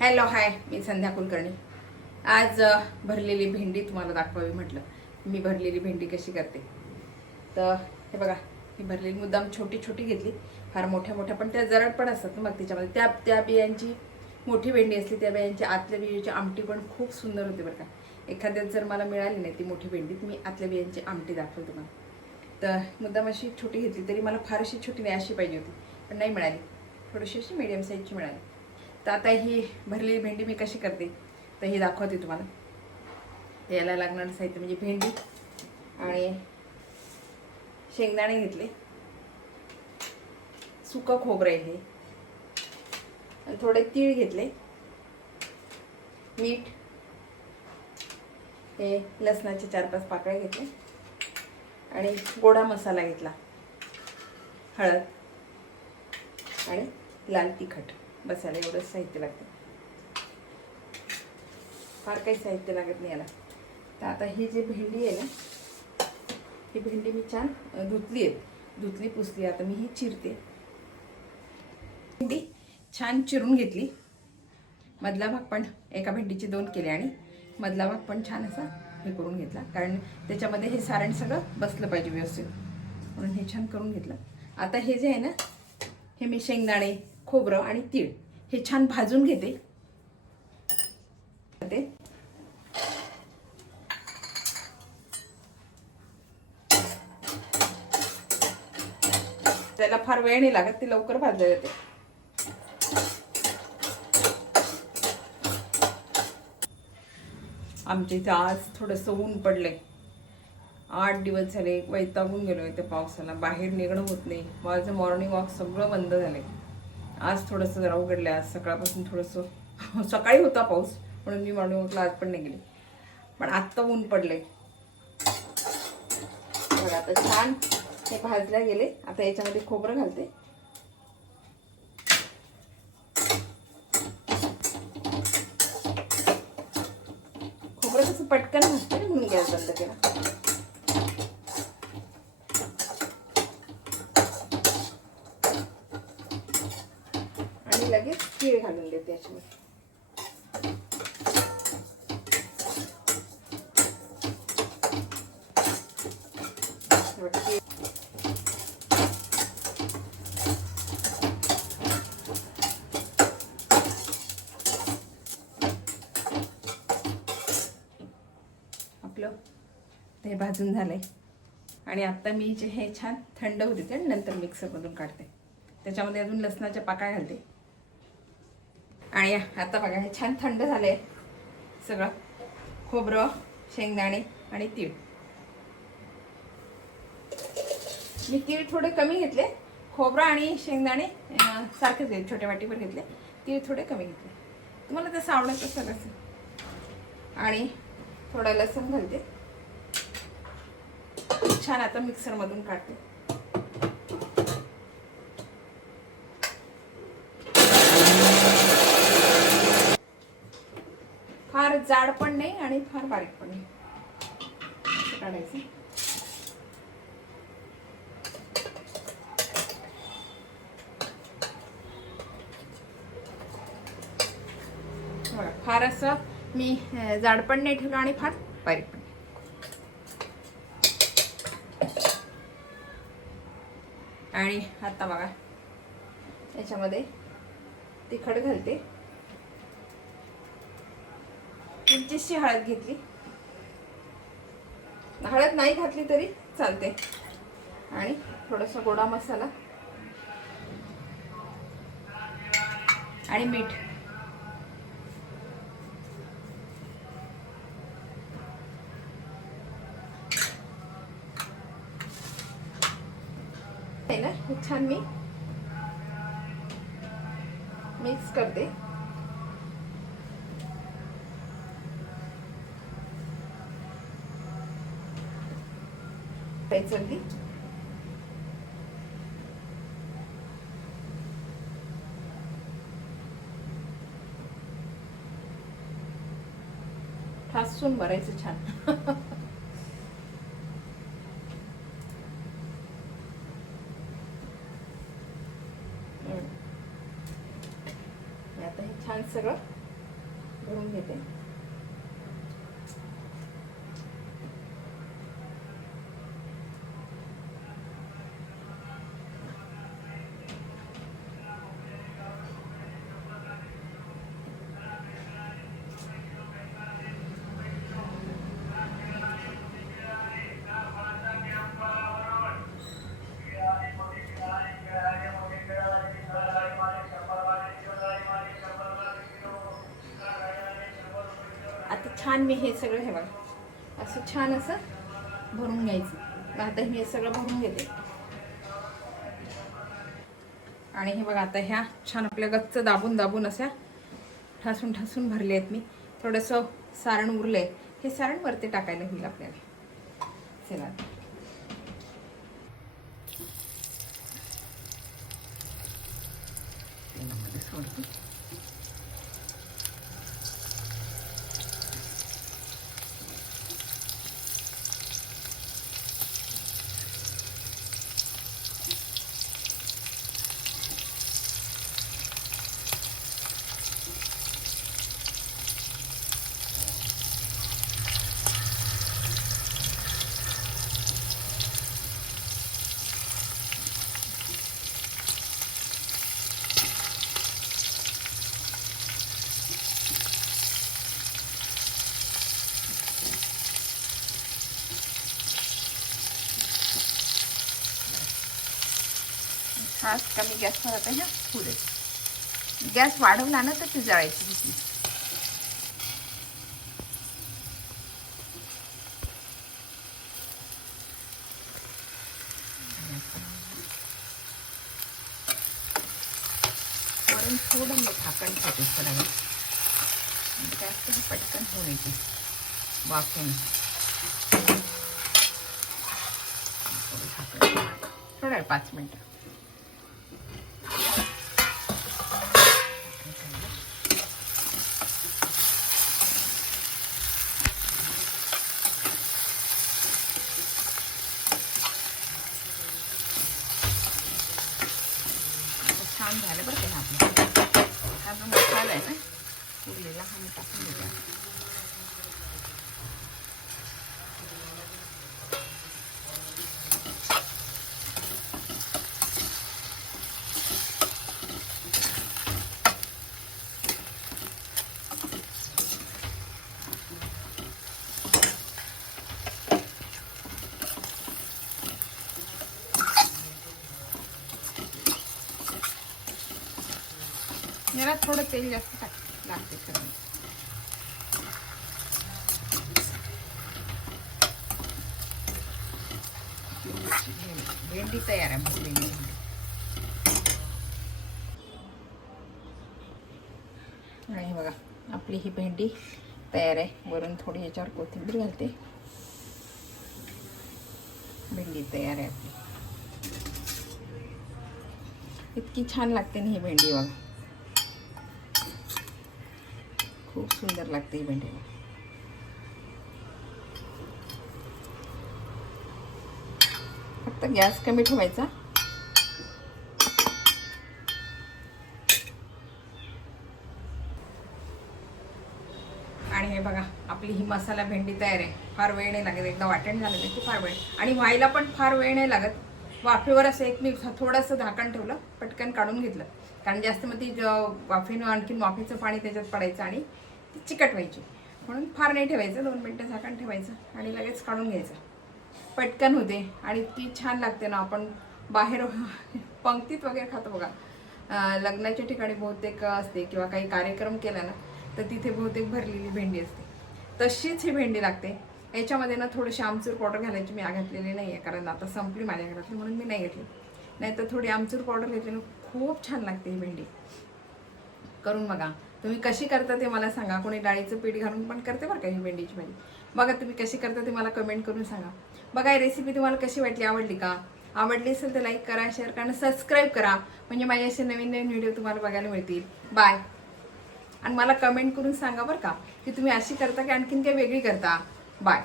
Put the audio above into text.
Hello hi, मी संध्या कुलकर्णी. आज भरलेली भेंडी तुम्हाला दाखवावी म्हटलं. मी भरलेली भेंडी कशी करते. तर हे बघा, ही भरलेली मुद्दाम छोटी छोटी घेतली. फार मोठ्या मोठ्या पण त्या जरड पण असतात ना, मग त्याच्यामध्ये त्या बियांची मोठी भेंडी असली, त्या बियांची आतल्या बियांची आमटी पण खूप सुंदर होते बरं का. एखाद्यात जर मला मिळाली नाही ती मोठी भेंडी, तर मी आतल्या बियांची आमटी दाखवते तुम्हाला. तर मुद्दाम अशी छोटी घेतली, तरी मला फार अशी छोटी नाही अशी पाहिजे होती, पण नाही मिळाली. थोडीशी अशी मीडियम साईजची मिळाली. तर आता ही भरलेली भेंडी मी कशी करते तर हे दाखवते तुम्हाला. याला लागणारं साहित्य म्हणजे भेंडी आणि शेंगदाणे घेतले, सुकं खोबरं आहे आणि थोडे तीळ घेतले, मीठ, हे लसणाचे 4-5 पाकळ्या घेतले आणि गोडा मसाला घेतला, हळद आणि लाल तिखट. बसायला एवढंच साहित्य लागतं, फार काही साहित्य लागत नाही याला. तर आता ही जी भेंडी आहे ना, ही भेंडी मी छान धुतली पुसली. आता मी ही चिरते. भेंडी छान चिरून घेतली. मधला भाग पण एका भेंडीचे 2 केले आणि मधला भाग पण छान असा हे करून घेतला, कारण त्याच्यामध्ये हे सारण सगळं बसलं पाहिजे व्यवस्थित, म्हणून हे छान करून घेतलं. आता हे जे आहे ना, हे मी शेंगदाणे, खोबरं आणि तीळ हे छान भाजून घेते. त्याला फार वेळ नाही लागत, ते लवकर भाजले जाते. आमच्या इथे आज थोडंसं ऊन पडलंय. 8 दिवस झाले वैतागून गेलोय त्या पावसाला, बाहेर निघणं होत नाही. माझं मॉर्निंग वॉक सगळं बंद झालंय. आज थोडंसं जरा उघडलंय. आज सकाळपासून थोडंसं सकाळी होता पाऊस, म्हणून मी मॉर्निंग वॉकला आज पण नाही गेले, पण आत्ता ऊन पडलंय. बघा आता छान हे भाजल्या गेले. आता याच्यामध्ये खोबरं घालते. खोबरं कसं पटकन भाजते म्हणून गॅस बंद केला. आणि लगेच तीळ घालून देते याच्यामध्ये. आपलं ते भाजून झालंय आणि आता मी जे हे छान थंड होऊ देते आणि नंतर मिक्सरमधून काढते. त्याच्यामध्ये अजून लसणाच्या पाकळ्या घालते. आणि आता बघा हे छान थंड झालंय सगळं, खोबरं, शेंगदाणे आणि तीळ. मी तीळ थोडे कमी घेतले, खोबरं आणि शेंगदाणे सारखेच घेतले, छोट्या वाटीवर घेतले. तीळ थोडे कमी घेतले, तुम्हाला तसं आवडत असेल असं. आणि थोडा लसूण घालते. छान आता मिक्सरमधून काढते. फार जाड पण नाही आणि फार बारीक पण नाही, असं काढायचं. फार असं मी जाड पण नाही ठेवलं आणि फार बारीक पण. आणि आता बघा याच्यामध्ये तिखट घालते. किंचितशी हळद घेतली. हळद नाही घातली तरी चालते. आणि थोडासा गोडा मसाला आणि मीठ. आहे ना, हे छान मी मिक्स करते. चलती ठासून भरायचं छान. आता हे छान सगळं भरून घेते. आता छान मी हे सगळं हे बघा असं छान असं भरून घ्यायचं. आता मी हे सगळं भरून घेते. आणि हे बघा आता ह्या छान आपल्या गच्च दाबून दाबून अशा ठासून ठासून भरले आहेत मी. थोडंसं सारण उरलंय, हे सारण वरती टाकायला होईल आपल्याला. चला तेलामध्ये सोडते. खास कमी गॅसवर आता ह्या पुढे गॅस वाढवला ना तर ती जळायची दिसली. वरून थोडं मी झाकण ठेवते थोडा वेळ, जास्त पटकन होऊन येते वाफेने. थोडा वेळ 5 मिनिटं. छान झालं बरं का. आपला हा जो मसाला आहे ना उरलेला हा मी टाकून देते. याला थोडं तेल जास्त लागते खरं. भेंडी तयार आहे भरलेली. आणि बघा आपली ही भेंडी तयार आहे. वरून थोडी ह्याच्यावर कोथिंबीर घालते. भेंडी तयार आहे आपली. इतकी छान लागते ना ही भेंडी बघा. खूप सुंदर लागते ही भेंडी. फक्त गॅस कमी ठेवायचा. आणि हे बघा आपली ही मसाला भेंडी तयार आहे. फार वेळ नाही लागत. एकदा वाटण झालं की फार वेळ, आणि व्हायला पण फार वेळ नाही लागत. वाफेवर असं एक मी थोडंसं झाकण ठेवलं, पटकन काढून घेतलं. कारण जास्त मग ती वाफेनं आणखीन वाफेचं पाणी त्याच्यात पडायचं आणि ती चिकट व्हायची. म्हणून फार नाही ठेवायचं. 2 मिनटं झाकण ठेवायचं आणि लगेच काढून घ्यायचं. पटकन होते आणि ती छान लागते ना. आपण बाहेर पंक्तीत वगैरे खातो बघा. लग्नाच्या ठिकाणी बहुतेक असते किंवा काही कार्यक्रम केला ना तर तिथे बहुतेक भरलेली भेंडी असते. तशीच ही भेंडी लागते. याच्यामध्ये ना थोडीशी आमचूर पावडर घालायची. मी घातलेली नाही आहे कारण आता संपली माझ्या घरातली, म्हणून मी नाही घेतली. नाही तर थोडी आमचूर पावडर घेतली ना खूप छान लागते ही भेंडी. करून बघा. तुम्ही कशी करता ते मला सांगा. कोणी डाळीचं पीठ घालून पण करते बरं का ही भेंडीची भाजी. बघा तुम्ही कशी करता ते मला कमेंट करून सांगा. बघा ही रेसिपी तुम्हाला कशी वाटली, आवडली का? आवडली असेल तर लाईक करा, शेअर करा, सबस्क्राईब करा. म्हणजे माझे असे नवीन नवीन व्हिडिओ तुम्हाला बघायला मिळतील. बाय. आणि मला कमेंट करून सांगा बरं का की तुम्ही अशी करता की आणखीन काही वेगळी करता. बाय.